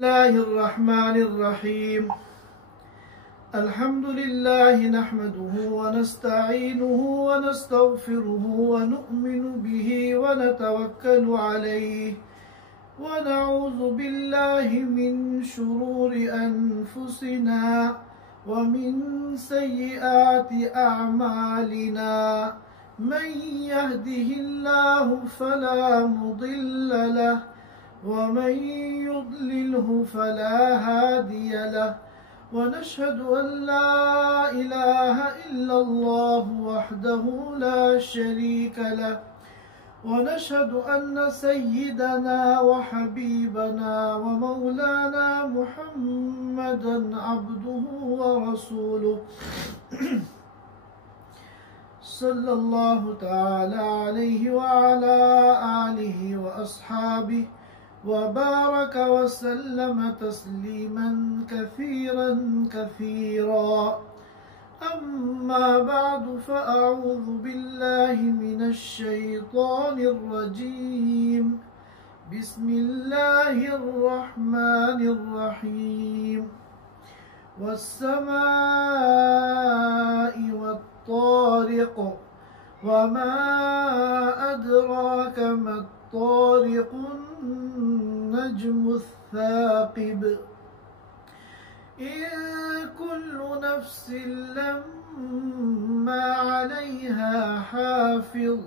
बिस्मिल्लाहिर्रहमानिर्रहीम। अल्हम्दुलिल्लाहि नहमदुहु व नस्तईनुहु व नस्तगफिरुहु व नु'मिनु बिही व नतवक्कलु अलैहि व नऊज़ु बिल्लाहि मिन शुरूरि अनफुसिना व मिन सय्यिआति अअमालिना। मन यहदिहिल्लाहु फला मुदिल्ल लहु वमन युद्लिल्हु फला हादिय लहु व नशहदु अन ला इलाहा इल्लल्लाहु वहदहु ला शरीका लहु व नशहदु अन्न सय्यिदना व हबीबना व मौलाना मुहम्मदन अब्दुहु व रसूलुहु सल्लल्लाहु तआला अलैहि व अला आलिहि व अस्हाबिहि व बारक व सल्लम तस्लीमन कसीरन कसीरा। अम्मा बअदु फ़अऊज़ु बिल्लाहि मिनश शैतानिर रजीम। बिस्मिल्लाहिर रहमानिर रहीम। वस्समाइ वत्तारिक़ वमा अदराक मत्तारिक़ नज्मुस साक़िब। इन कुल्लु नफ्सिन लम्मा अलैहा हाफ़िज़।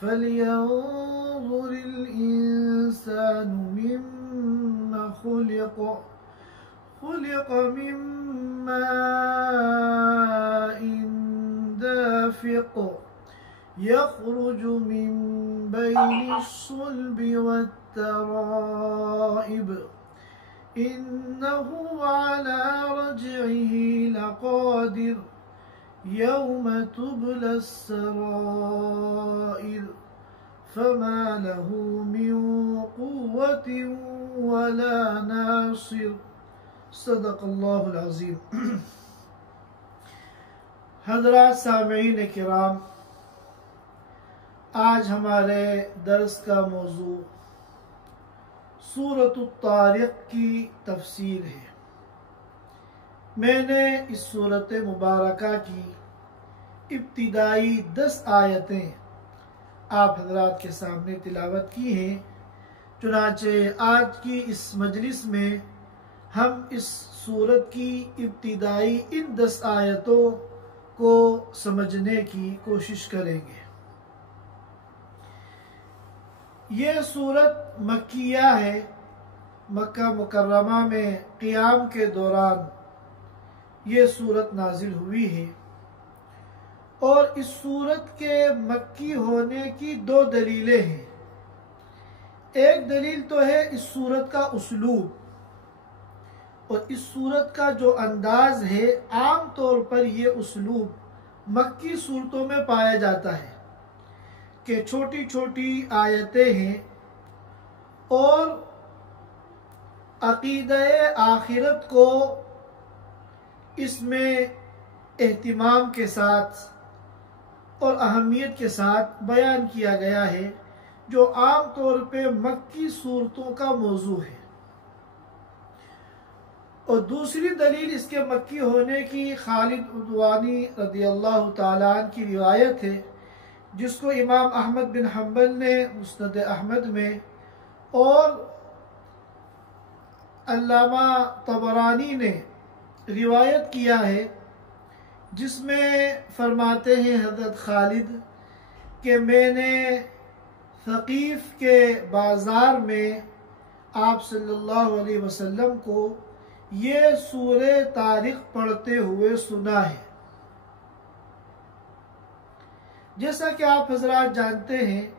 फ़ल्यंज़ुरिल इंसानु मिम्मा खुलिक़। खुलिक़ मिन माइन दाफ़िक़ यख़रुजु मिन बैनिस्सुल्बि वत्तराइब। इन्नहु अला रज्इही लक़ादिर। यौम तुबलस सराइर। फमा लहु मिन क़ुव्वतिन वला नासिर। सदक़ल्लाहुल अज़ीम। हज़रात सामीईन किराम, आज हमारे दर्स का मौजू सूरतुत तारिक़ की तफसीर है। मैंने इस सूरत मुबारका की इब्तिदाई 10 आयतें आप हज़रात के सामने तिलावत की हैं। चुनाचे आज की इस मजलिस में हम इस सूरत की इब्तिदाई इन 10 आयतों को समझने की कोशिश करेंगे। ये सूरत मक्किया है। मक्का मुकर्रमा में क़ियाम के दौरान ये सूरत नाजिल हुई है। और इस सूरत के मक्की होने की 2 दलीलें हैं। एक दलील तो है इस सूरत का उसलूब, और इस सूरत का जो अंदाज है, आम तौर पर ये उसलूब मक्की सूरतों में पाया जाता है कि छोटी छोटी आयतें हैं और अक़ीदे आखिरत को इसमें एहतिमाम के साथ और अहमियत के साथ बयान किया गया है, जो आम तौर पे मक्की सूरतों का मौजू है। और दूसरी दलील इसके मक्की होने की खालिद उद्वानी रदियल्लाहु ताला अन्हु की रिवायत है, जिसको इमाम अहमद बिन हम्बल ने मुस्नद अहमद में और अल्लामा तबरानी ने रिवायत किया है, जिसमें फरमाते हैं हज़रत खालिद कि मैंने सक़ीफ़ के बाज़ार में आप सल्लल्लाहु अलैहि वसल्लम को ये सूरे तारिक़ पढ़ते हुए सुना है। जैसा कि आप हज़रात जानते हैं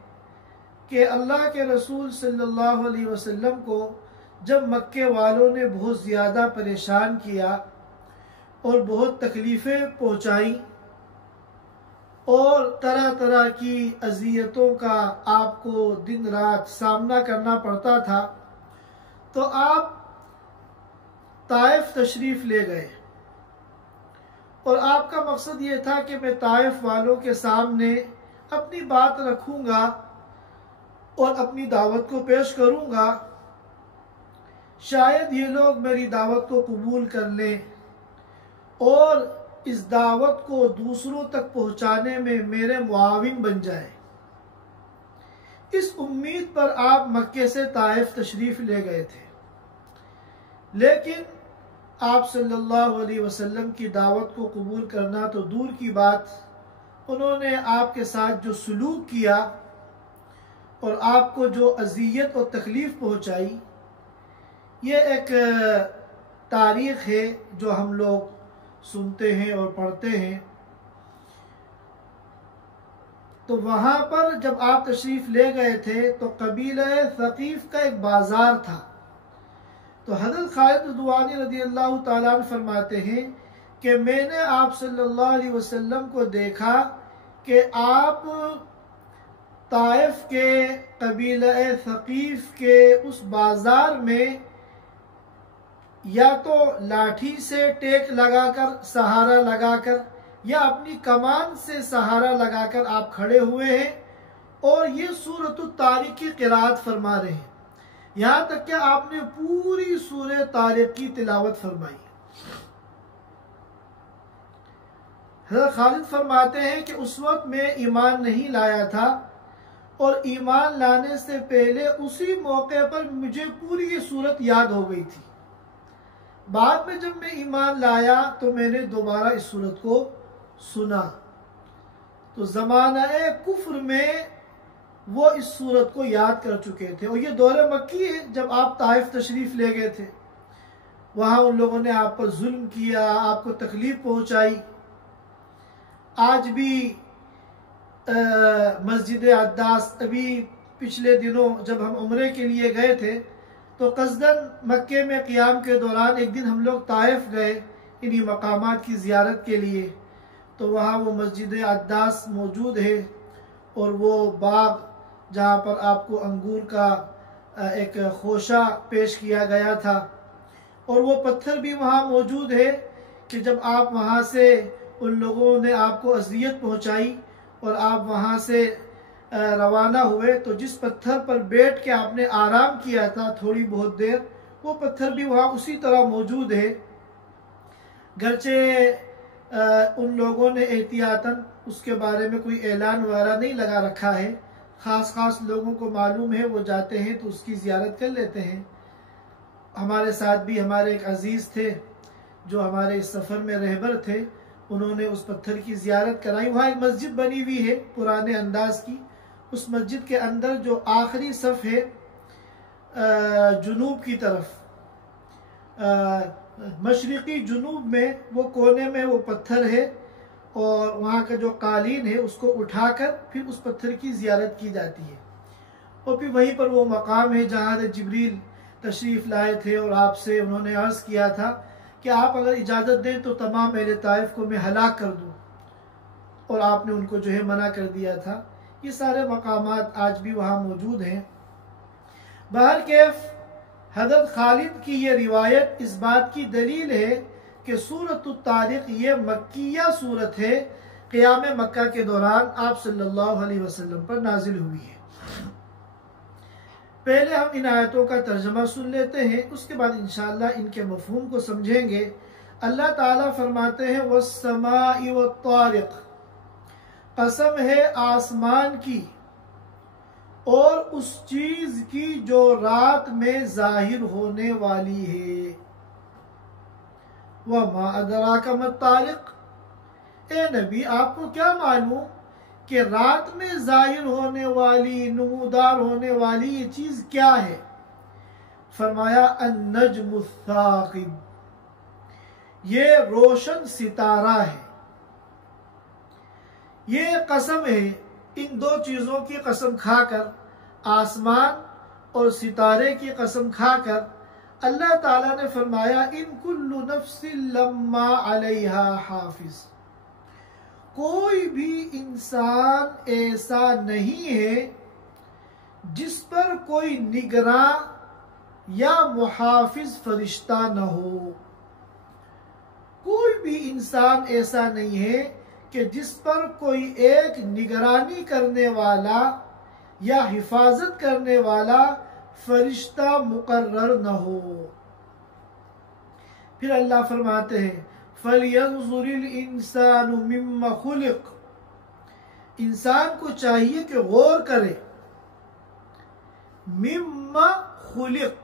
कि अल्लाह के रसूल सल्लल्लाहु अलैहि वसल्लम को जब मक्के वालों ने बहुत ज़्यादा परेशान किया और बहुत तकलीफ़ें पहुँचाई और तरह तरह की अज़ियतों का आपको दिन रात सामना करना पड़ता था, तो आप ताइफ तशरीफ़ ले गए। और आपका मकसद ये था कि मैं ताइफ वालों के सामने अपनी बात रखूँगा और अपनी दावत को पेश करूँगा। शायद ये लोग मेरी दावत को कबूल कर लें और इस दावत को दूसरों तक पहुंचाने में मेरे मुआविन बन जाए। इस उम्मीद पर आप मक्के से ताइफ तशरीफ ले गए थे, लेकिन आप सल्लल्लाहु अलैहि वसल्लम की दावत को कबूल करना तो दूर की बात, उन्होंने आपके साथ जो सलूक किया और आपको जो अजियत और तकलीफ़ पहुंचाई, ये एक तारीख़ है जो हम लोग सुनते हैं और पढ़ते हैं। तो वहाँ पर जब आप तशरीफ़ ले गए थे तो कबीला सकीफ़ का एक बाज़ार था। तो हज़रत खालिद रज़ियल्लाहु रज़ियल्लाहु ताला अन्हु फरमाते हैं कि मैंने आप सल्लल्लाहु अलैहि वसल्लम को देखा कि आप ताइफ के कबीला सकीफ़ के उस बाज़ार में या तो लाठी से टेक लगाकर, सहारा लगाकर, या अपनी कमान से सहारा लगाकर आप खड़े हुए हैं और ये सूरतुत तारिक की क़िराअत फरमा रहे हैं। यहाँ तक कि आपने पूरी सूरह तारिक की तिलावत फरमाई। हज़रत खालिद फरमाते हैं कि उस वक्त मैं ईमान नहीं लाया था और ईमान लाने से पहले उसी मौके पर मुझे पूरी ये सूरत याद हो गई थी। बाद में जब मैं ईमान लाया तो मैंने दोबारा इस सूरत को सुना। तो ज़माना कुफ्र में वो इस सूरत को याद कर चुके थे और ये दौरे मक्की है जब आप ताइफ तशरीफ़ ले गए थे। वहाँ उन लोगों ने आप पर जुल्म किया, आपको तकलीफ़ पहुँचाई। आज भी मस्जिद अद्दास, अभी पिछले दिनों जब हम उम्रे के लिए गए थे तो कसदन मक्के में क़ियाम के दौरान एक दिन हम लोग ताइफ गए इन्हीं मकामात की ज़ियारत के लिए। तो वहाँ वो मस्जिद अद्दास मौजूद है और वो बाग जहाँ पर आपको अंगूर का एक खोशा पेश किया गया था, और वो पत्थर भी वहाँ मौजूद है कि जब आप वहाँ से, उन लोगों ने आपको अज़ियत पहुँचाई और आप वहाँ से रवाना हुए तो जिस पत्थर पर बैठ के आपने आराम किया था थोड़ी बहुत देर, वो पत्थर भी वहाँ उसी तरह मौजूद है। गरचे उन लोगों ने एहतियातन उसके बारे में कोई ऐलान वगैरह नहीं लगा रखा है, ख़ास लोगों को मालूम है, वो जाते हैं तो उसकी ज़ियारत कर लेते हैं। हमारे साथ भी हमारे एक अज़ीज़ थे जो हमारे इस सफ़र में रहबर थे, उन्होंने उस पत्थर की ज़ियारत कराई। वहाँ एक मस्जिद बनी हुई है पुराने अंदाज की। उस मस्जिद के अंदर जो आखिरी सफ़ है जुनूब की तरफ, मशरिकी जुनूब में वो कोने में वो पत्थर है और वहाँ का जो कालीन है उसको उठाकर फिर उस पत्थर की ज़ियारत की जाती है। और फिर वहीं पर वो मकाम है जहाँ जिब्रील तशरीफ़ लाए थे और आपसे उन्होंने अर्ज़ किया था कि आप अगर इजाज़त दें तो तमाम अहले ताइफ को मैं हलाक कर दूँ, और आपने उनको जो है मना कर दिया था। ये सारे मकामात आज भी वहाँ मौजूद हैं। बहरकैफ हज़रत खालिद की ये रिवायत इस बात की दलील है कि सूरतुत तारिक ये मक्किया सूरत है, क़ियाम मक्का के दौरान आप सल्लल्लाहु अलैहि वसल्लम पर नाजिल हुई है। पहले हम इन आयतों का तर्जमा सुन लेते हैं, उसके बाद इंशाअल्लाह इनके मफ़हूम को समझेंगे। अल्लाह ताला फरमाते हैं वस्समाइ वत्तारिक, कसम है आसमान की और उस चीज की जो रात में जाहिर होने वाली है। वमा अदराका मत्तारिक, ए नबी आपको क्या मालूम कि रात में जाहिर होने वाली, नमूदार होने वाली ये चीज क्या है। फरमाया अन्नज्मुस साक़िब, ये रोशन सितारा है। ये कसम है, इन दो चीज़ों की कसम खाकर, आसमान और सितारे की कसम खाकर अल्लाह ताला ने फरमाया इन कुल्लु नफ्सिन लम्मा अलैहा हाफिज, कोई भी इंसान ऐसा नहीं है जिस पर कोई निगरां या मुहाफिज फरिश्ता न हो। कोई भी इंसान ऐसा नहीं है कि जिस पर कोई एक निगरानी करने वाला या हिफाजत करने वाला फरिश्ता मुकर्रर न हो। फिर अल्लाह फरमाते हैं फलयंजुरिल इंसानु मिम्मा खुलिक, इंसान को चाहिए कि गौर करे, मिम्मा खुलिक,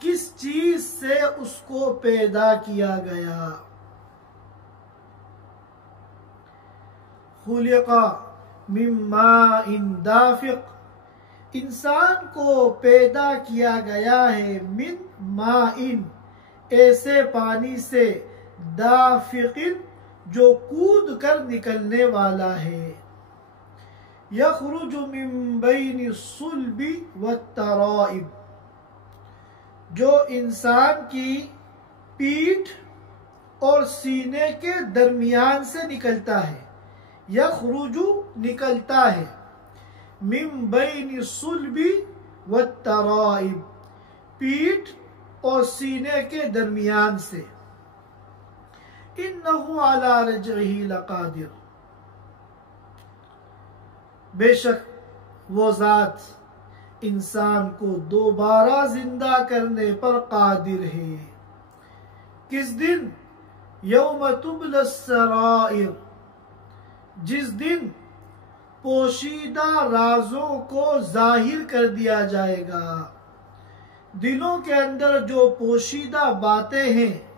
किस चीज से उसको पैदा किया गया। खुलिका मिम्मा इन दाफिक, इंसान को पैदा किया गया है मिन माइन, ऐसे पानी से, दाफिकिन, जो कूद कर निकलने वाला है, यखरुजु मिन बैनि सुल्बी वत्तराइब, जो इंसान की पीठ और सीने के दरमियान से निकलता है। यखरुजु, निकलता है, मिन बैनि सुल्बी वत्तराइब, पीठ और सीने के दरमियान से। इन्नहु अला रजइही लकादिर, बेशक वो जात इंसान को दोबारा जिंदा करने पर कादिर है। किस दिन? यौम तुबला सराइर, जिस दिन पोशीदा राजों को जाहिर कर दिया जाएगा। दिलों के अंदर जो पोशीदा बातें हैं,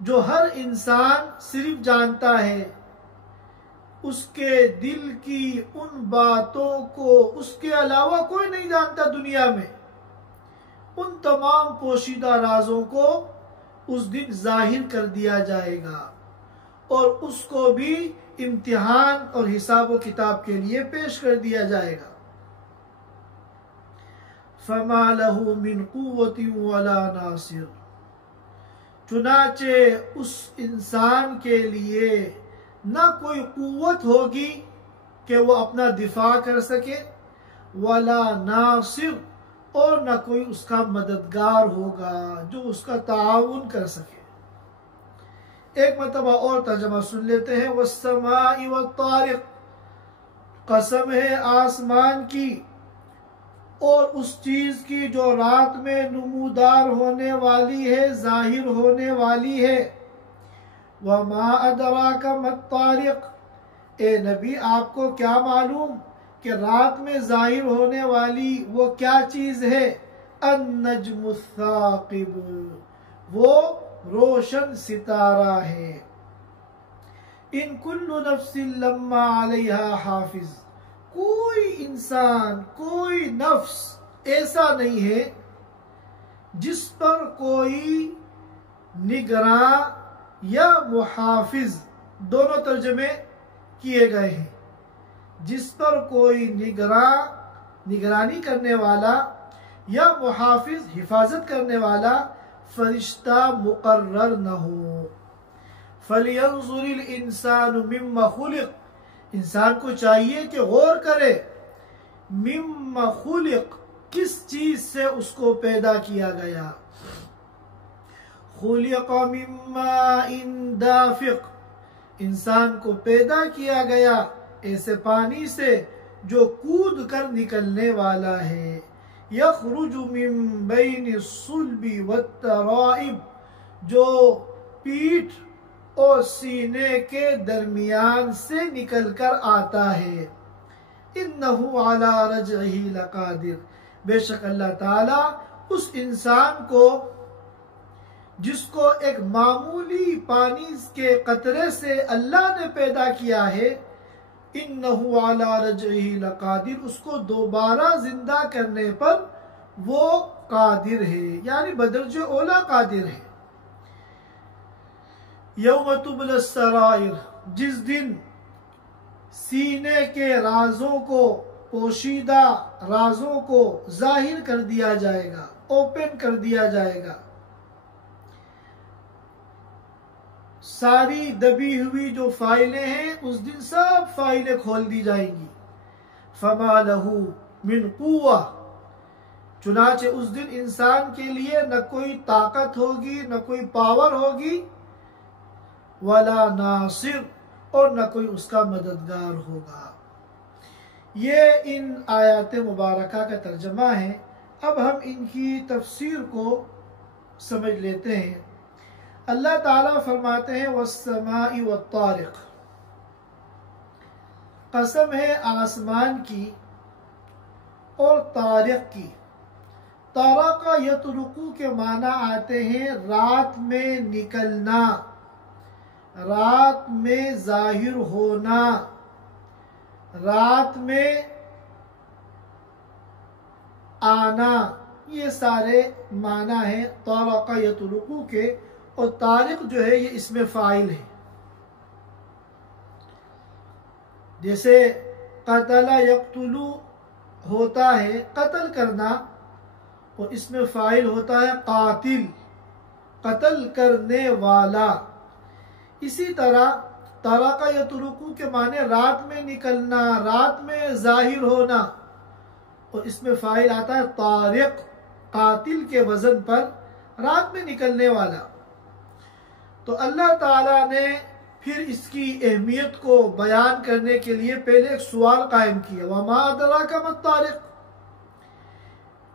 जो हर इंसान सिर्फ जानता है, उसके दिल की उन बातों को उसके अलावा कोई नहीं जानता दुनिया में। उन तमाम पोशीदा राजों को उस दिन जाहिर कर दिया जाएगा और उसको भी इम्तिहान और हिसाब व किताब के लिए पेश कर दिया जाएगा। फमा लहू मिन कुव्वतिन वला नासिर, चुनाचे उस इंसान के लिए न कोई कुव्वत होगी कि वो अपना दिफा कर सके, वला नासिर, और न कोई उसका मददगार होगा जो उसका ताउन कर सके। एक मरतबा और तर्जमा सुन लेते हैं। वस्समाई वत्तारिक, कसम है आसमान की और उस चीज की जो रात में नमूदार होने वाली है, जाहिर होने वाली है। वमा अदराका मत्तारिक, ए नबी आपको क्या मालूम कि रात में जाहिर होने वाली वो क्या चीज है। अन्नज्मुस साकिब, वो रोशन सितारा है। इन कुल्लु नफ्सिन लम्मा अलैहा हाफिज, कोई इंसान, कोई नफ्स ऐसा नहीं है जिस पर कोई निगरां या मुहाफिज, दोनों तर्जमे किए गए हैं, जिस पर कोई निगरानी करने वाला या मुहाफिज, हिफाजत करने वाला फरिश्ता मुकर्रर न हो। फलियंजुरिल इंसानु मिम्मा खुलिक, इंसान को चाहिए कि गौर करे, मिम्मा खुलिक, किस चीज से उसको पैदा किया गया। खुलिका मिम्मा इन दाफिक, इंसान को पैदा किया गया ऐसे पानी से जो कूद कर निकलने वाला है। यखरुजु मिन बैनि सुल्बी वत्तराइब, जो पीठ और सीने के दरमियान से निकलकर आता है। इन्नहु अला रजइही लकादिर, बेशक अल्लाह ताला उस इंसान को, जिसको एक मामूली पानी के कतरे से अल्लाह ने पैदा किया है, इन्नहु अला रजइही लकादिर, उसको दोबारा जिंदा करने पर वो कादिर है, यानी बदरजे ओला कादिर है। यौम तुबला सराइर, जिस दिन सीने के राजों को, पोशीदा राजों को जाहिर कर दिया जाएगा, ओपन कर दिया जाएगा। सारी दबी हुई जो फाइलें हैं उस दिन सब फाइलें खोल दी जाएंगी। फमा लहू मिन कुव्वा, चुनाचे उस दिन इंसान के लिए न कोई ताकत होगी, न कोई पावर होगी, वला नासिर, और न कोई उसका मददगार होगा। ये इन आयात मुबारका का तर्जमा है। अब हम इनकी तफसीर को समझ लेते हैं। अल्लाह ताला फरमाते हैं वस्समाई वत्तारिक, कसम है आसमान की और तारिक की। तारका यतरुकू के माना आते हैं रात में निकलना, रात में जाहिर होना, रात में आना, ये सारे माना है तारका यतरुकू के। और तारिक जो है ये इसमें फ़ाइल है। जैसे कतला यक्तुलू होता है कत्ल करना, और इसमें फ़ाइल होता है कातिल, कत्ल करने वाला। इसी तरह तारका यतरुकू के माने रात में निकलना, रात में जाहिर होना, और इसमें फ़ाइल आता है तारिक, कातिल के वजन पर रात में निकलने वाला। तो अल्लाह ताला ने फिर इसकी अहमियत को बयान करने के लिए पहले एक सवाल कायम किया, वमा अदराका मत्तारिक।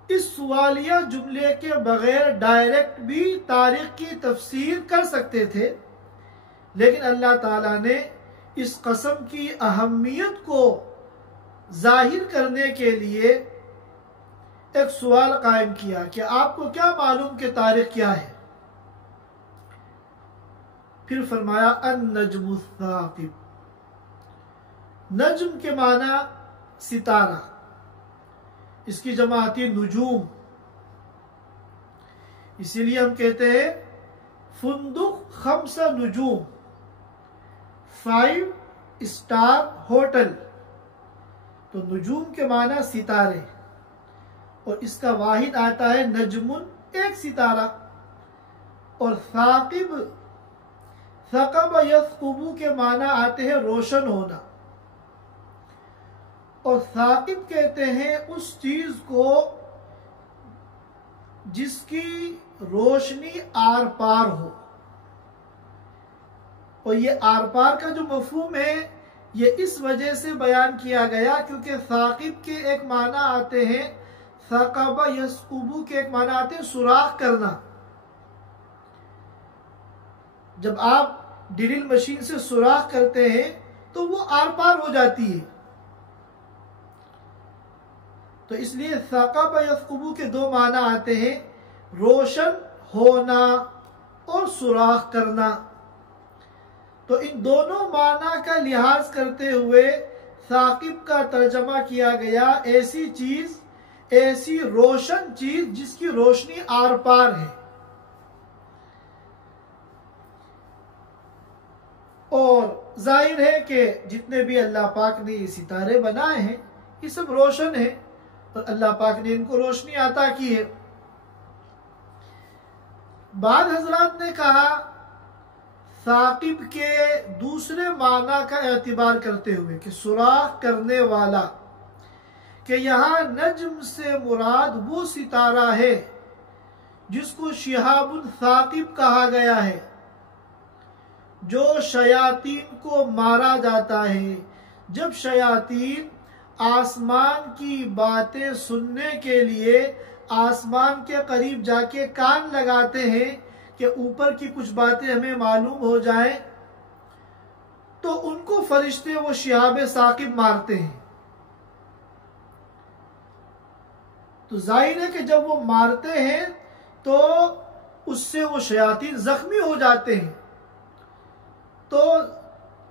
इस सवालिया जुमले के बगैर डायरेक्ट भी तारीख की तफसीर कर सकते थे, लेकिन अल्लाह ताला ने इस कसम की अहमियत को जाहिर करने के लिए एक सवाल कायम किया कि आपको क्या मालूम कि तारीख क्या है। फिर फरमाया अन नजमु साकिब, नज्म के माना सितारा, इसकी जमा आती है नुजूम। इसीलिए हम कहते हैं फुंदुक खम्सा नुजूम, 5 स्टार होटल। तो नुजूम के माना सितारे, और इसका वाहिद आता है नजमुन, एक सितारा। और साकिब, सक़ब यस्कुबु के माना आते हैं रोशन होना। और साकिब कहते हैं उस चीज को जिसकी रोशनी आर पार हो। और ये आर पार का जो मफहूम है ये इस वजह से बयान किया गया क्योंकि साकिब के एक माना आते हैं, सक़ब यस्कुबु के एक माना आते हैं सुराख करना। जब आप ड्रिल मशीन से सुराख करते हैं तो वो आर पार हो जाती है। तो इसलिए सक़ब यस्कुबु के 2 माना आते हैं, रोशन होना और सुराख करना। तो इन दोनों माना का लिहाज करते हुए साकिब का तर्जमा किया गया ऐसी चीज, ऐसी रोशन चीज जिसकी रोशनी आर पार है। और जाहिर है कि जितने भी अल्लाह पाक ने ये सितारे बनाए हैं ये सब रोशन है, और अल्लाह पाक ने इनको रोशनी अता की है। बाद हजरात ने कहा साकिब के दूसरे माना का एतबार करते हुए कि सुराख करने वाला, कि यहाँ नज्म से मुराद वो सितारा है जिसको शिहाबुल साकिब कहा गया है, जो शयातीन को मारा जाता है। जब शयातीन आसमान की बातें सुनने के लिए आसमान के करीब जाके कान लगाते हैं कि ऊपर की कुछ बातें हमें मालूम हो जाएं, तो उनको फरिश्ते वो शिहाब साकिब मारते हैं। तो जाहिर है कि जब वो मारते हैं तो उससे वो शयातीन जख्मी हो जाते हैं। तो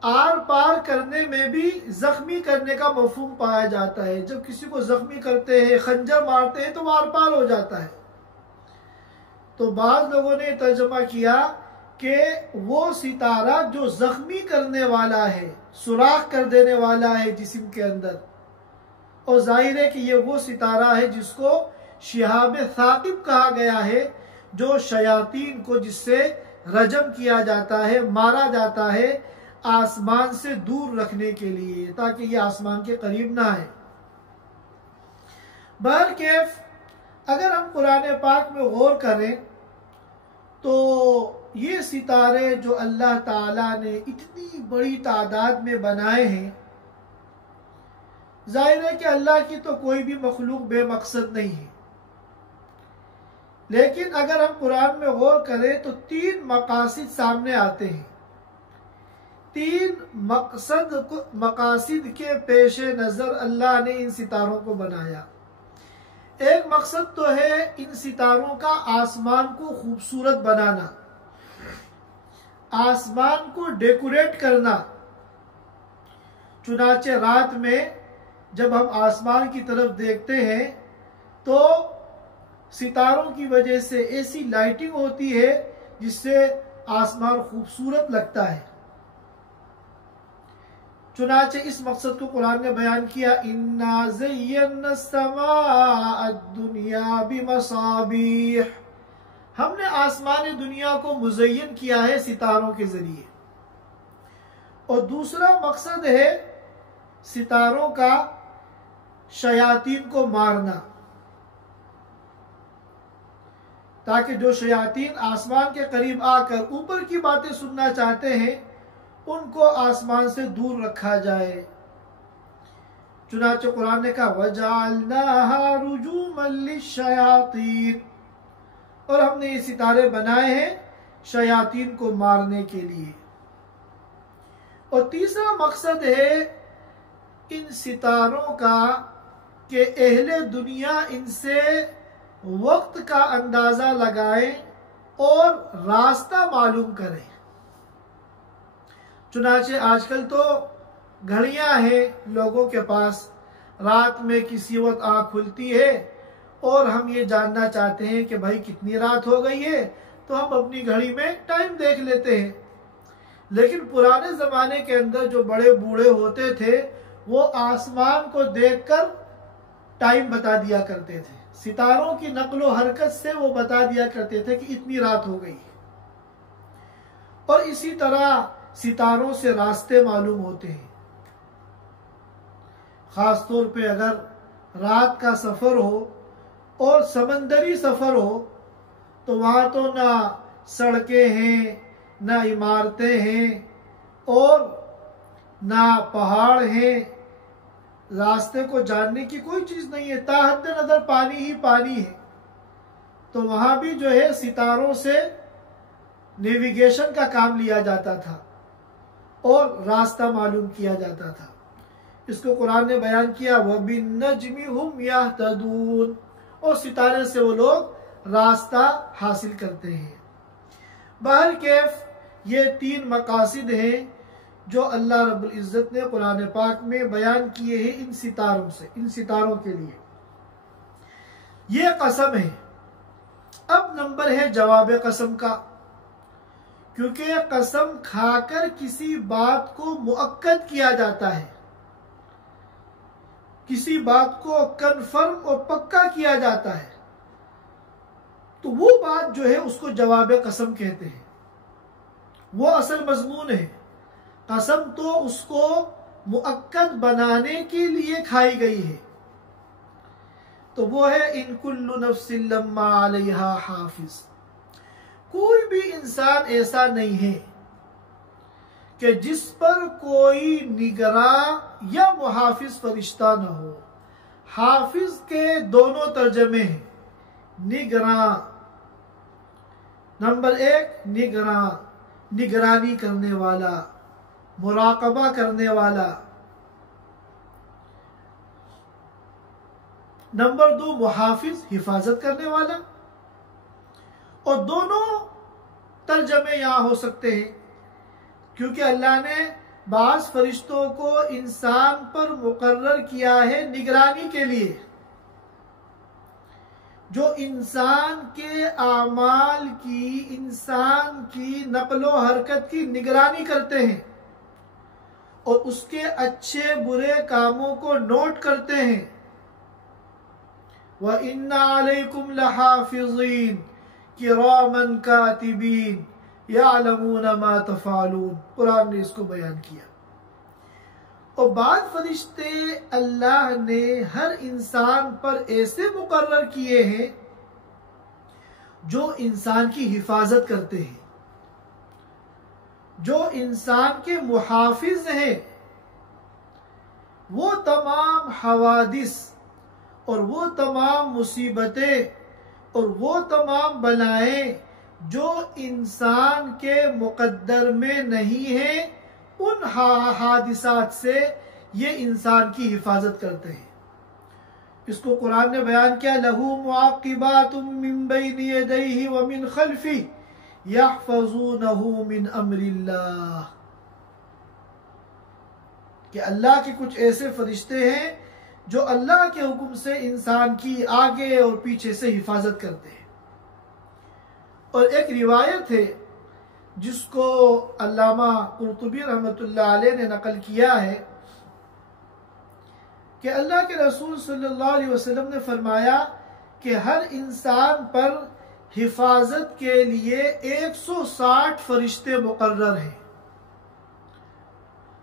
आर पार करने में भी जख्मी करने का मफहूम पाया जाता है। जब किसी को जख्मी करते हैं, खंजर मारते हैं, तो वो आर पार हो जाता है। तो बाद लोगों ने तर्जमा किया कि वो सितारा जो जख्मी करने वाला है, सुराख कर देने वाला है जिस्म के अंदर। और जाहिर है कि ये वो सितारा है जिसको शिहाब साकिब कहा गया है, जो शयातीन को जिससे रजम किया जाता है, मारा जाता है, आसमान से दूर रखने के लिए, ताकि ये आसमान के करीब ना आए। बहरकैफ अगर हम कुरान पाक में गौर करें तो ये सितारे जो अल्लाह ताला ने इतनी बड़ी तादाद में बनाए हैं, जाहिर है कि अल्लाह की तो कोई भी मखलूक बेमकसद नहीं है। लेकिन अगर हम कुरान में गौर करें तो 3 मकासिद सामने आते हैं। 3 मकासिद के पेश नज़र अल्लाह ने इन सितारों को बनाया। एक मकसद तो है इन सितारों का आसमान को खूबसूरत बनाना, आसमान को डेकोरेट करना। चुनाचे रात में जब हम आसमान की तरफ देखते हैं तो सितारों की वजह से ऐसी लाइटिंग होती है जिससे आसमान खूबसूरत लगता है। चुनाचे इस मकसद को कुरान ने बयान किया, इन्ना ज़य्यना समाअ दुनिया बिमसाबीह, हमने आसमान दुनिया को मुज़य्यन किया है सितारों के जरिए। और दूसरा मकसद है सितारों का शयातीन को मारना, ताकि जो शयातीन आसमान के करीब आकर ऊपर की बातें सुनना चाहते हैं उनको आसमान से दूर रखा जाए। चुनांचे कुरान ने कहा वजअलनाहा रुजूमन लिश्शयातीन, और हमने ये सितारे बनाए हैं शयातीन को मारने के लिए। और तीसरा मकसद है इन सितारों का कि अहले दुनिया इनसे वक्त का अंदाजा लगाएं और रास्ता मालूम करें। चुनांचे आजकल तो घड़ियां हैं लोगों के पास, रात में किसी वक्त आँख खुलती है और हम ये जानना चाहते हैं कि भाई कितनी रात हो गई है, तो हम अपनी घड़ी में टाइम देख लेते हैं। लेकिन पुराने जमाने के अंदर जो बड़े बूढ़े होते थे वो आसमान को देखकर टाइम बता दिया करते थे, सितारों की नकलो हरकत से वो बता दिया करते थे कि इतनी रात हो गई। और इसी तरह सितारों से रास्ते मालूम होते हैं। खास तौर पे अगर रात का सफर हो और समंदरी सफर हो तो वहां तो ना सड़कें हैं, ना इमारतें हैं और ना पहाड़ हैं, रास्ते को जानने की कोई चीज नहीं है, ताहद नजर पानी ही पानी है। तो वहां भी जो है सितारों से नेविगेशन का काम लिया जाता था और रास्ता मालूम किया जाता था। इसको कुरान ने बयान किया वबिन्नज्मि हुम यहतदून, और सितारे से वो लोग रास्ता हासिल करते हैं। बहरकैफ ये 3 मकासिद हैं जो अल्लाह रब्बुल इज़्ज़त ने कुरान पाक में बयान किए हैं इन सितारों से, इन सितारों के लिए। ये कसम है। अब नंबर है जवाब कसम का, क्योंकि कसम खाकर किसी बात को मुअक्कद किया जाता है, किसी बात को कन्फर्म और पक्का किया जाता है, तो वो बात जो है उसको जवाब कसम कहते हैं। वो असल मजमून है। कसम तो उसको मुअक्कद बनाने के लिए खाई गई है। तो वो है इन कुल्लु नफ्सिन लम्मा अलैहा हाफिज, कोई भी इंसान ऐसा नहीं है कि जिस पर कोई निगरां या मुहाफिज फरिश्ता न हो। हाफिज के दोनों तर्जमे हैं। निगरां, नंबर 1 निगरां, निगरानी करने वाला, मुराकबा करने वाला। नंबर 2 मुहाफिज, हिफाजत करने वाला। और दोनों तर्जमे यहां हो सकते हैं क्योंकि अल्लाह ने बाज फरिश्तों को इंसान पर मुकर्रर किया है निगरानी के लिए, जो इंसान के आमाल की, इंसान की नकलो हरकत की निगरानी करते हैं और उसके अच्छे बुरे कामों को नोट करते हैं। व इन्ना अलैकुम लहाफिज़ीन किरामन कातिबीन यालमून मा तफ़अलून, कुरान ने इसको बयान किया। और बाद फरिश्ते अल्लाह ने हर इंसान पर ऐसे मुकर्रर किए हैं जो इंसान की हिफाजत करते हैं, जो इंसान के मुहाफिज हैं। वो तमाम हवादिस और वो तमाम मुसीबतें और वो तमाम बलाएं जो इंसान के मुकद्दर में नहीं है, उन हादिसात से ये इंसान की हिफाजत करते हैं। इसको कुरान ने बयान किया, लहू मुआकिबातुम मिन बैनि यदैहि व मिन खल्फी यहफज़ूनहु मिन अम्रिल्लाह, कि अल्लाह के कुछ ऐसे फरिश्ते हैं जो अल्लाह के हुक्म से इंसान की आगे और पीछे से हिफाजत करते हैं। और एक रिवायत है जिसको अल्लामा कुर्तुबी रहमतुल्लाह अलैह ने नकल किया है कि अल्लाह के रसूल सल्लल्लाहु अलैहि वसल्लम ने फरमाया कि हर इंसान पर हिफाजत के लिए 160 फरिश्ते मुकर्रर हैं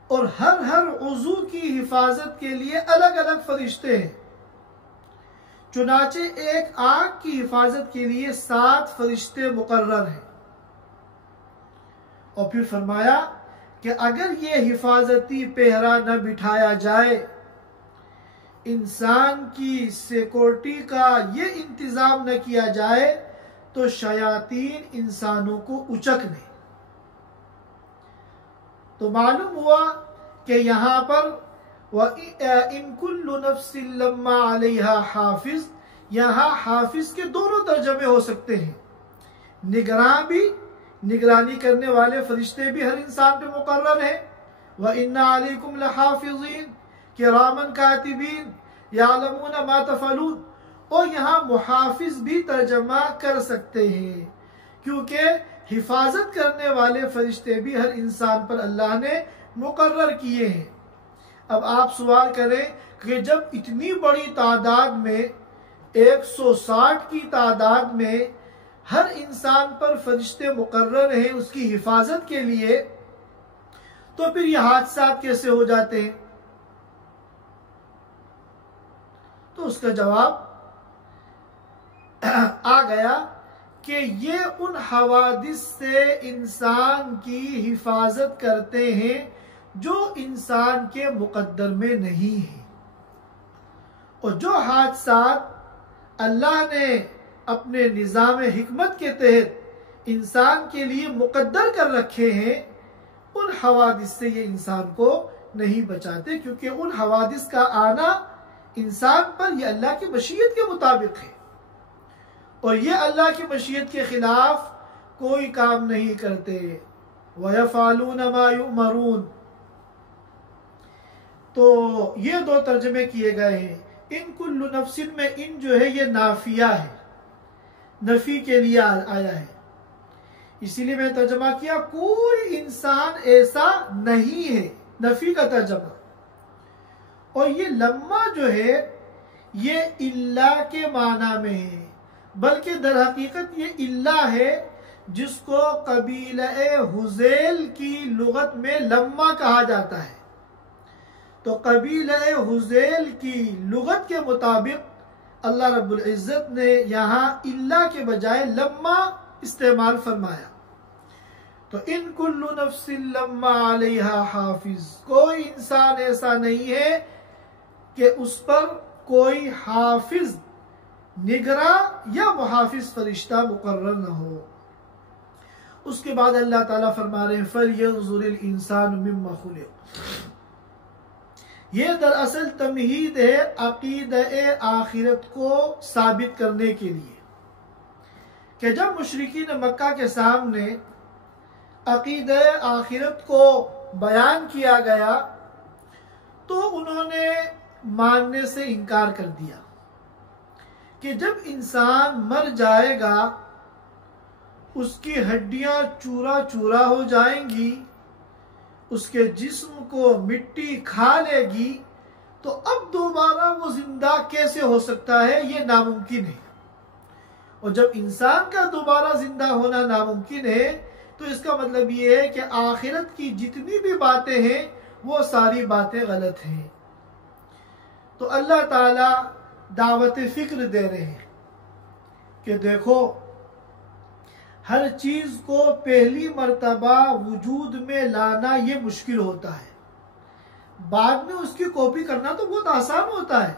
और हर उज़ू की हिफाजत के लिए अलग अलग फरिश्ते हैं। चुनाचे एक आंख की हिफाजत के लिए 7 फरिश्ते मुकर्रर हैं। और फिर फरमाया कि अगर ये हिफाजती पहरा न बिठाया जाए, इंसान की सिक्योरिटी का ये इंतजाम न किया जाए, तो शयातीन इंसानों को उचक लें। तो मालूम हुआ कि यहाँ पर इन कुल्लु नफ्सिन लम्मा अलैहा हाफिज, यहाँ हाफिज के दोनों तर्जमे हो सकते हैं। निगरान भी, निगरानी करने वाले फरिश्ते भी हर इंसान पे मुकर्रर है। व इन्ना अलैकुम लहाफिज़ीन किरामन कातिबीन यालमून मा तफअलून, और यहाँ मुहाफिज भी तर्जमा कर सकते हैं, क्योंकि हिफाजत करने वाले फरिश्ते भी हर इंसान पर अल्लाह ने मुकर्रर किए हैं। अब आप सवाल करें कि जब इतनी बड़ी तादाद में, 160 की तादाद में हर इंसान पर फरिश्ते मुकर्रर हैं उसकी हिफाजत के लिए, तो फिर ये हादसा कैसे हो जाते हैं? तो उसका जवाब आ गया कि ये उन हवादिस से इंसान की हिफाजत करते हैं जो इंसान के मुकद्दर में नहीं है। और जो हादसात अल्लाह ने अपने निज़ाम हिकमत के तहत इंसान के लिए मुकद्दर कर रखे हैं, उन हवादिस से ये इंसान को नहीं बचाते, क्योंकि उन हवादिस का आना इंसान पर यह अल्लाह की मशीयत के मुताबिक है और ये अल्लाह की मशीयत के खिलाफ कोई काम नहीं करते। वयफ़ालून मा युमरून, तो ये 2 तर्जमे किए गए हैं। इन कुल्लु नफ्सिन में इन जो है ये नाफिया है, नफी के लिए आया है, इसीलिए मैं तर्जमा किया कोई इंसान ऐसा नहीं है, नफी का तर्जमा। और ये लम्मा जो है ये इल्ला के माना में है, बल्कि दर हकीकत ये इल्ला है जिसको कबीला हुज़ैल की लुगत में लम्मा कहा जाता है। तो कबीला हुज़ैल की लुगत के मुताबिक अल्लाह रब्बुल इज़्ज़त ने यहाँ इल्ला के बजाय लम्मा इस्तेमाल फरमाया। तो इन कुल्लु नफ्सिन लम्मा अलैहा हाफिज, कोई इंसान ऐसा नहीं है कि उस पर कोई हाफिज, निगरा या मुहाफिज फरिश्ता मुकर्रर न हो। उसके बाद अल्लाह ताला फरमा रहे हैं फलयंजुरिल इंसान मिम्मा खुलिक़, ये दरअसल तमहीद है अकीदे आखिरत को साबित करने के लिए कि जब मुशरिकीन मक्का के सामने अकीदे आखिरत को बयान किया गया तो उन्होंने मानने से इनकार कर दिया कि जब इंसान मर जाएगा उसकी हड्डियां चूरा चूरा हो जाएंगी, उसके जिस्म को मिट्टी खा लेगी, तो अब दोबारा वो जिंदा कैसे हो सकता है, ये नामुमकिन है। और जब इंसान का दोबारा जिंदा होना नामुमकिन है तो इसका मतलब ये है कि आखिरत की जितनी भी बातें हैं वो सारी बातें गलत हैं। तो अल्लाह ताला दावत फिक्र दे रहे हैं कि देखो, हर चीज को पहली मर्तबा वजूद में लाना ये मुश्किल होता है, बाद में उसकी कॉपी करना तो बहुत आसान होता है।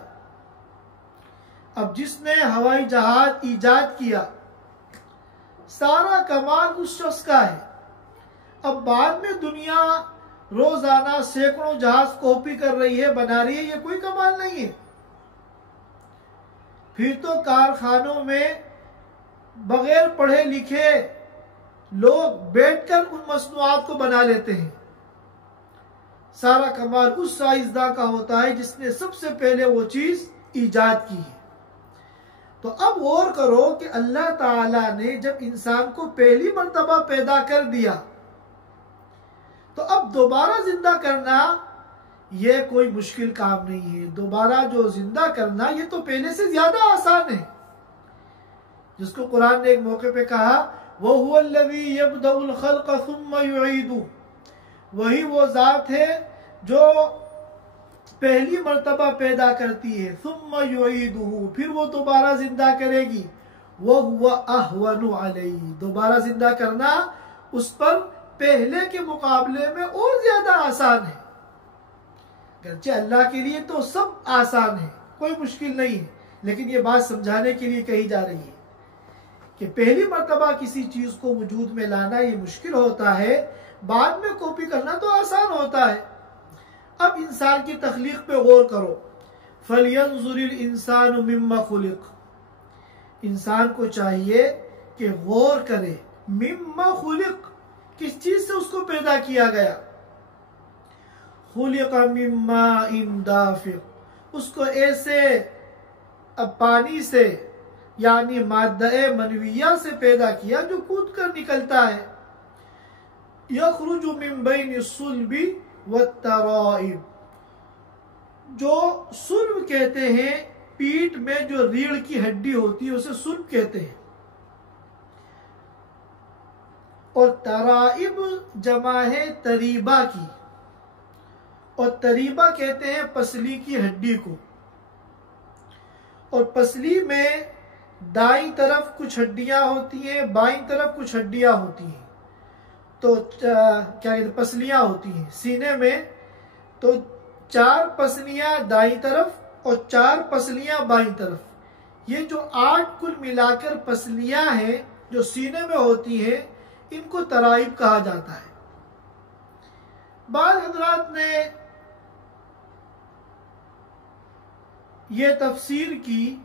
अब जिसने हवाई जहाज ईजाद किया, सारा कमाल उस शख्स का है। अब बाद में दुनिया रोजाना सैकड़ों जहाज कॉपी कर रही है, बना रही है, ये कोई कमाल नहीं है। फिर तो कारखानों में बगैर पढ़े लिखे लोग बैठकर उन मसनूआत को बना लेते हैं। सारा कमाल उस साइंसदान का होता है जिसने सबसे पहले वो चीज ईजाद की है। तो अब गौर करो कि अल्लाह ताला ने जब इंसान को पहली मर्तबा पैदा कर दिया, तो अब दोबारा जिंदा करना यह कोई मुश्किल काम नहीं है। दोबारा जो जिंदा करना ये तो पहले से ज्यादा आसान है, जिसको कुरान ने एक मौके पे कहा, वहुवल्लज़ी यब्दउल खल्क़ सुम्मा युईदु, वही वो जात है जो पहली मर्तबा पैदा करती है, सुम्मा युईदुहु, फिर वो दोबारा जिंदा करेगी, वहुवा अहवनु अलैहि, दोबारा जिंदा करना उस पर पहले के मुकाबले में और ज्यादा आसान है। गर्चे अल्लाह के लिए तो सब आसान है, कोई मुश्किल नहीं है, लेकिन ये बात समझाने के लिए कही जा रही है कि पहली मर्तबा किसी चीज को वजूद में लाना ये मुश्किल होता है, बाद में कॉपी करना तो आसान होता है। अब इंसान की तख्लीक पे गौर करो, फलयंजुरिल इंसानु मिम्मा खुलिक, इंसान को चाहिए कि गौर करे, मिम्मा खुलिक, किस चीज से उसको पैदा किया गया, खुलिका मिम्मा इन दाफिक, उसको ऐसे अब पानी से यानी माद्दे मनविया से पैदा किया जो कूद कर निकलता है, यखरुजु मिन बैनि सुल्बी वत्तराइब, जो सुल्ब कहते हैं पीठ में जो रीढ़ की हड्डी होती है उसे सुल्ब कहते हैं, और तराइब जमा है तरीबा की, और तरीबा कहते हैं पसली की हड्डी को। और पसली में दाईं तरफ कुछ हड्डियां होती हैं, बाईं तरफ कुछ हड्डियां होती हैं, तो क्या कहते हैं, पसलियां होती हैं। सीने में तो 4 पसलियां दाईं तरफ और 4 पसलियां बाईं तरफ, ये जो 8 कुल मिलाकर पसलियां हैं जो सीने में होती हैं, इनको तराइब कहा जाता है। बाद हजरात ने ये तफसीर की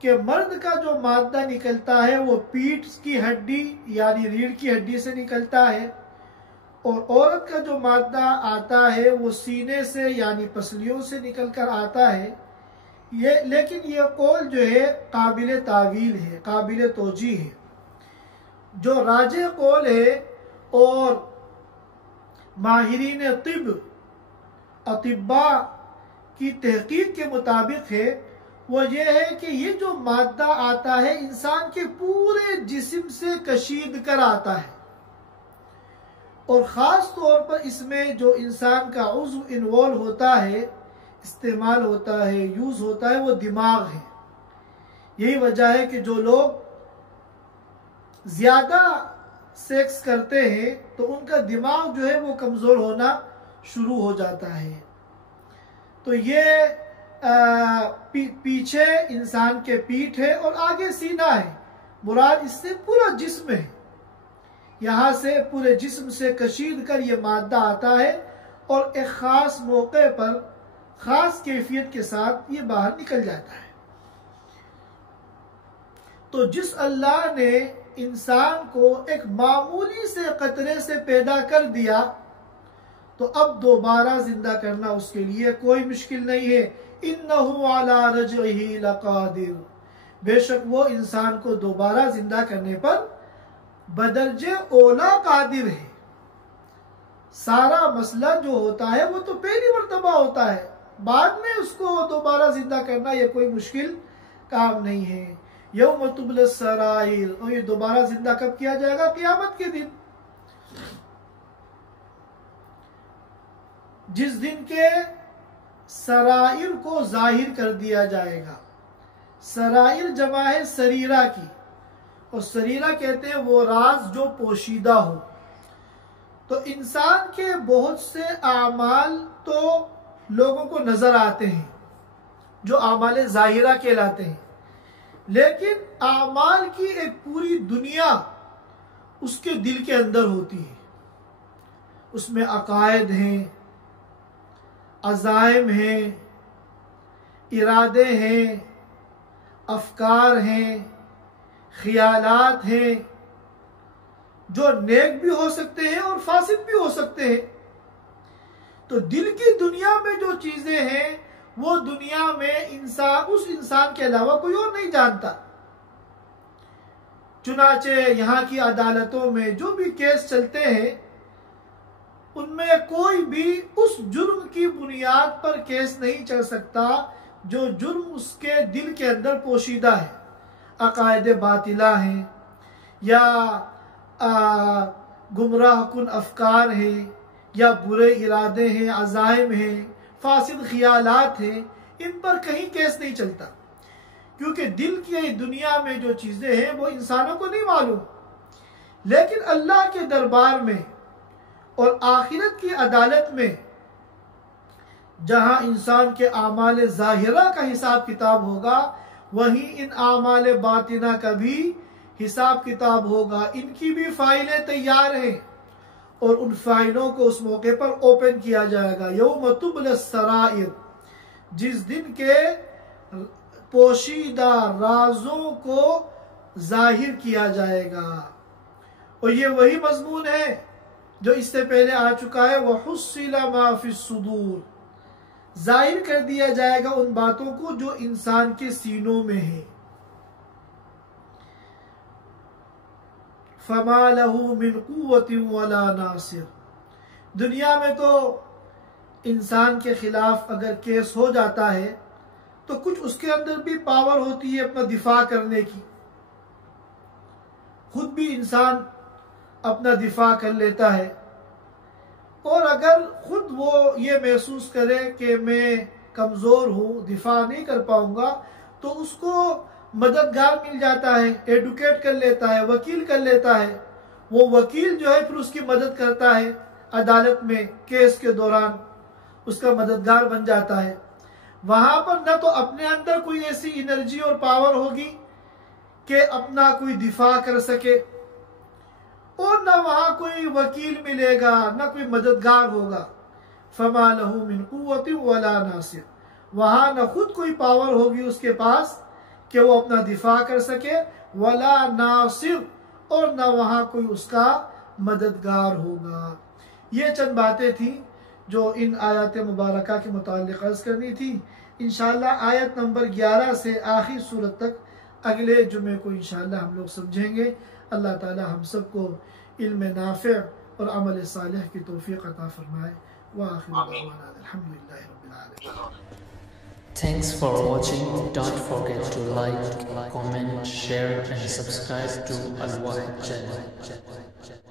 कि मर्द का जो मादा निकलता है वो पीठ की हड्डी यानी रीढ़ की हड्डी से निकलता है, और औरत का जो मादा आता है वो सीने से यानी पसलियों से निकलकर आता है। ये लेकिन ये कौल जो है काबिल तावील है, काबिल तोजी है। जो राजे कौल है और माहिरीन तिब अतिब्बा की तहकीक के मुताबिक है, वो ये है कि ये जो मादा आता है इंसान के पूरे जिस्म से कशीद कर आता है, और ख़ास तौर पर इसमें जो इंसान का उज़्व इन्वॉल्व होता है, इस्तेमाल होता है, यूज़ होता है, वो दिमाग है। यही वजह है कि जो लोग ज़्यादा सेक्स करते हैं तो उनका दिमाग जो है वो कमज़ोर होना शुरू हो जाता है। तो ये पीछे इंसान के पीठ है और आगे सीना है, मुराद इससे पूरा जिस्म है। यहाँ से पूरे जिस्म से कशीद कर ये मादा आता है और एक ख़ास मौके पर ख़ास कैफियत के साथ ये बाहर निकल जाता है। तो जिस अल्लाह ने इंसान को एक मामूली से कतरे से पैदा कर दिया, तो अब दोबारा जिंदा करना उसके लिए कोई मुश्किल नहीं है। इन्नहु अला रजइही लकादिर, बेशक वो इंसान को दोबारा जिंदा करने पर बदरजे ओला कादिर है। सारा मसला जो होता है वो तो पहली मर्तबा होता है, बाद में उसको दोबारा जिंदा करना ये कोई मुश्किल काम नहीं है। यौम तुबल सराइर, और ये दोबारा जिंदा कब किया जाएगा? क़यामत के दिन, जिस दिन के सराइर को जाहिर कर दिया जाएगा। सराइर जमा है सरीरा की, और सरीरा कहते हैं वो राज जो पोशीदा हो। तो इंसान के बहुत से आमाल तो लोगों को नजर आते हैं जो आमाल जाहिरा कहलाते हैं, लेकिन आमाल की एक पूरी दुनिया उसके दिल के अंदर होती है। उसमें अकायद हैं, अज़ाइम हैं, इरादे हैं, अफकार हैं, ख्यालात हैं, जो नेक भी हो सकते हैं और फासिद भी हो सकते हैं। तो दिल की दुनिया में जो चीजें हैं वो दुनिया में उस इंसान के अलावा कोई और नहीं जानता। चुनाचे यहाँ की अदालतों में जो भी केस चलते हैं उनमें कोई भी उस जुर्म की बुनियाद पर केस नहीं चल सकता जो जुर्म उसके दिल के अंदर पोशीदा है। अकायद बातिला हैं या गुमराह कुन अफकार हैं या बुरे इरादे हैं, अज़ाइम हैं, फासिद ख्यालात हैं, इन पर कहीं केस नहीं चलता, क्योंकि दिल की दुनिया में जो चीज़ें हैं वो इंसानों को नहीं मालूम। लेकिन अल्लाह के दरबार में और आखिरत की अदालत में जहां इंसान के आमाल ज़ाहिरा का हिसाब किताब होगा, वहीं इन आमाल बातिना का भी हिसाब किताब होगा। इनकी भी फाइलें तैयार हैं और उन फाइलों को उस मौके पर ओपन किया जाएगा। यौम तुबला सराइर, जिस दिन के पोशीदा राजों को जाहिर किया जाएगा। और ये वही मजमून है जो इससे पहले आ चुका है, वह हुस्सिला मा फिस सुदूर, जाहिर कर दिया जाएगा उन बातों को जो इंसान के सीनों में है। फमा लहू मिन कुव्वतिन वला नासिर, दुनिया में तो इंसान के खिलाफ अगर केस हो जाता है तो कुछ उसके अंदर भी पावर होती है अपना दिफा करने की। खुद भी इंसान अपना दिफा कर लेता है, और अगर खुद वो ये महसूस करे कि मैं कमज़ोर हूँ, दिफा नहीं कर पाऊंगा, तो उसको मददगार मिल जाता है, एडुकेट कर लेता है, वकील कर लेता है। वो वकील जो है फिर उसकी मदद करता है अदालत में, केस के दौरान उसका मददगार बन जाता है। वहां पर न तो अपने अंदर कोई ऐसी एनर्जी और पावर होगी कि अपना कोई दिफा कर सके, और न वहां कोई वकील मिलेगा, न कोई मददगार होगा। फमा लहू मिन कुव्वतिन वला नासिर, वहां न खुद कोई पावर होगी उसके पास कि वो अपना दिफा कर सके, वला नासिर, और न वहां कोई उसका मददगार होगा। ये चंद बातें थी जो इन आयत मुबारका के मुताल्लिक़ अर्ज़ करनी थी। इंशाअल्लाह आयत नंबर 11 से आखिर सूरत तक अगले जुमे को इंशाअल्लाह हम लोग समझेंगे। अल्लाह ताला हम सबको इल्म नाफ़िअ और अमल सालिह की तौफ़ीक़ अता फरमाए। व आखिर दअवाना अल्हम्दुलिल्लाहि रब्बिल आलमीन। Thanks for watching. Don't forget to like, comment, share and subscribe to Al Wahid channel.